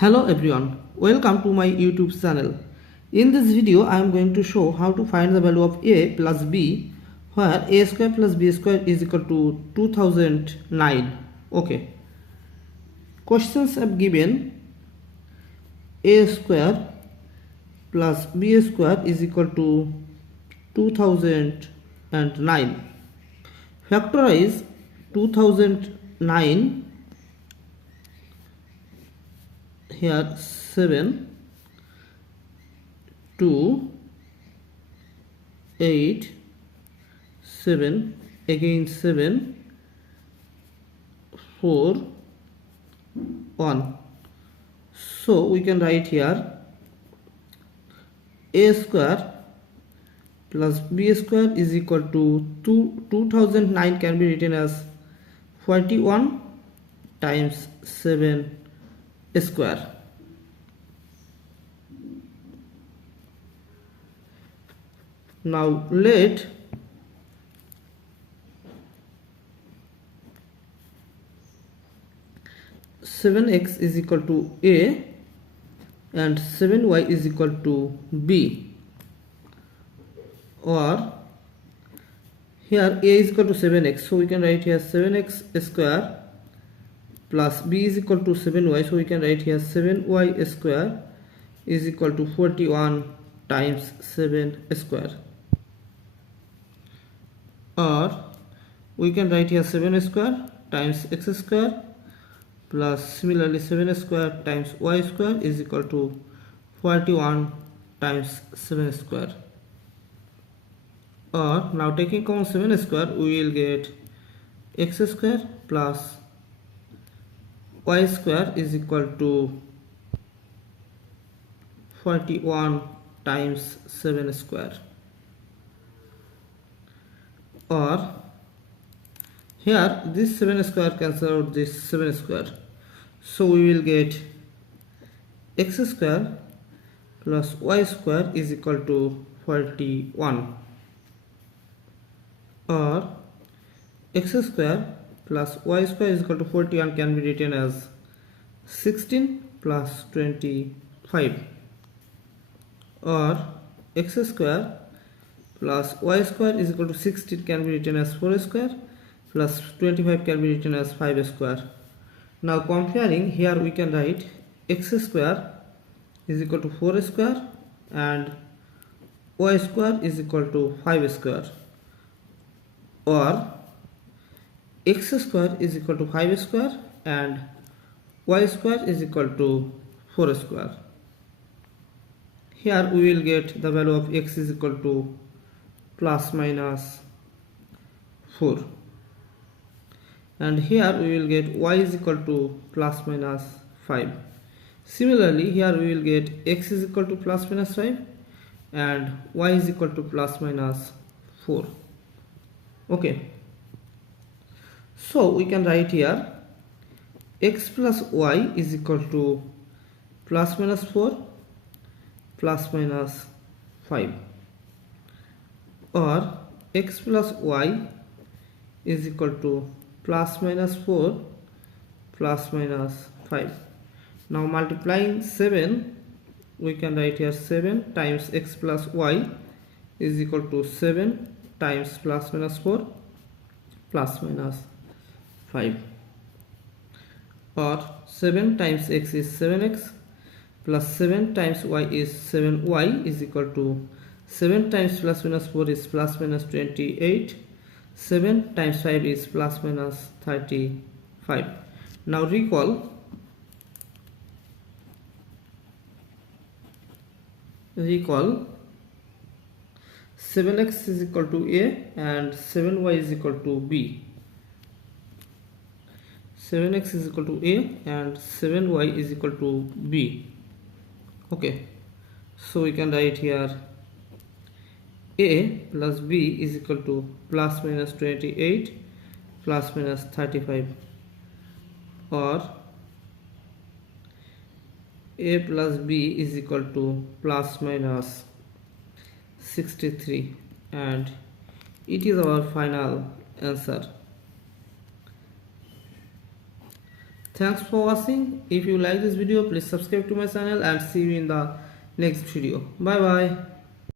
Hello everyone, welcome to my YouTube channel. In this video I am going to show how to find the value of a plus b where a square plus b square is equal to 2009. Okay. Questions have given a square plus b square is equal to 2009. Factorize 2009. Here 7, 2, 8, 7, again 7, 4, 1. So we can write here a square plus b square is equal to 2009 can be written as 41 times 7 square. Now let seven x is equal to a and 7y is equal to b, or here a is equal to 7x, so we can write here 7x square plus b is equal to 7y, so we can write here 7y square is equal to 41 times 7 square, or we can write here 7 square times x square plus similarly 7 square times y square is equal to 41 times 7 square. Or now taking common 7 square, we will get x square plus y square is equal to 41 times 7 square, or here this 7 square cancel out this 7 square, so we will get x square plus y square is equal to 41, or x square plus y square is equal to 41 can be written as 16 plus 25, or x square plus y square is equal to 16 can be written as 4 square plus 25 can be written as 5 square. Now comparing, here we can write x square is equal to 4 square and y square is equal to 5 square, or x square is equal to 5 square and y square is equal to 4 square. Here we will get the value of x is equal to plus minus 4, and here we will get y is equal to plus minus 5. Similarly, here we will get x is equal to plus minus 5 and y is equal to plus minus 4. Okay. So we can write here x plus y is equal to plus minus 4 plus minus 5, or x plus y is equal to plus minus 4 plus minus 5. Now multiplying 7, we can write here 7 times x plus y is equal to 7 times plus minus 4 plus minus 5, or 7 times x is 7x plus 7 times y is 7y is equal to 7 times plus minus 4 is plus minus 28, 7 times 5 is plus minus 35. Now recall 7x is equal to a and 7y is equal to b. 7x is equal to a and 7y is equal to b. Okay, so we can write here a plus b is equal to plus minus 28 plus minus 35, or a plus b is equal to plus minus 63, and it is our final answer. Thanks for watching. If you like this video, please subscribe to my channel and see you in the next video. Bye bye.